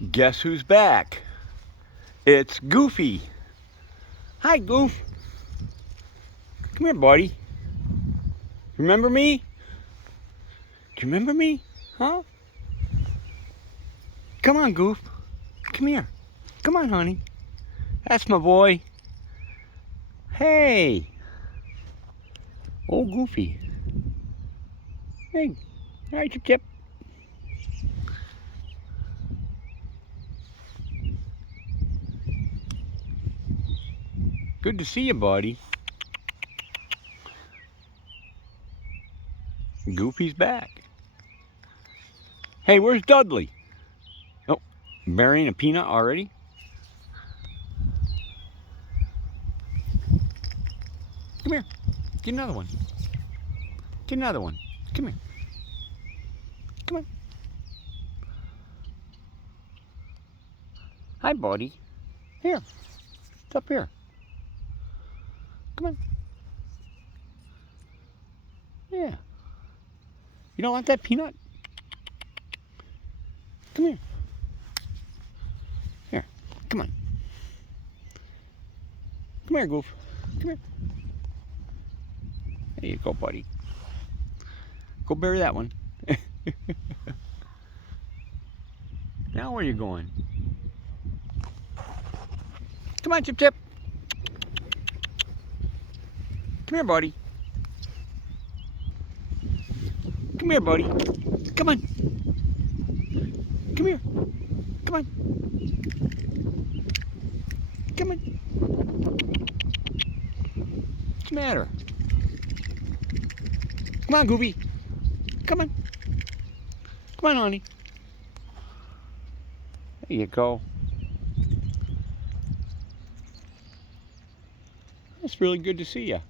Guess who's back? It's Goofy. Hi, Goof. Come here, buddy. Remember me? Do you remember me? Huh? Come on, Goof. Come here. Come on, honey. That's my boy. Hey. Oh, Goofy. Hey. All right, Chip. Good to see you, buddy. Goofy's back. Hey, where's Dudley? Oh, burying a peanut already? Come here. Get another one. Get another one. Come here. Come on. Hi, buddy. Here. It's up here. Come on. Yeah. You don't want that peanut? Come here. Here. Come on. Come here, Goof. Come here. There you go, buddy. Go bury that one. Now where are you going? Come on, Chip. Come here, buddy. Come here, buddy. Come on. Come here. Come on. Come on. What's the matter? Come on, Goofy. Come on. Come on, honey. There you go. It's really good to see you.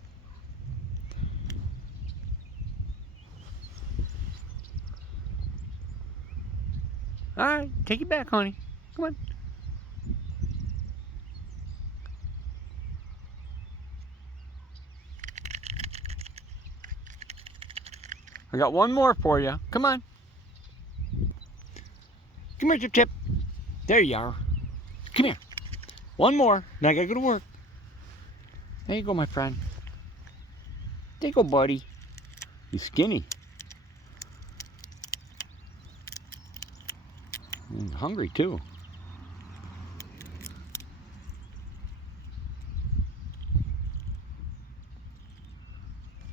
All right, take it back, honey. Come on. I got one more for you. Come on. Come here, Chip. There you are. Come here. One more. Now I gotta go to work. There you go, my friend. There you go, buddy. He's skinny. And hungry, too.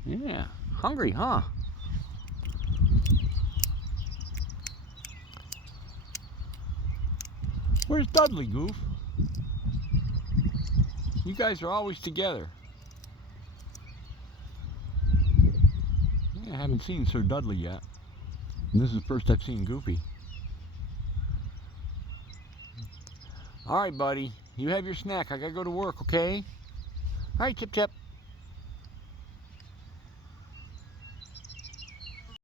Yeah, hungry, huh? Where's Dudley, Goof? You guys are always together. Yeah, I haven't seen Sir Dudley yet. And this is the first I've seen Goofy. All right, buddy. You have your snack. I gotta go to work, okay? All right, Chip.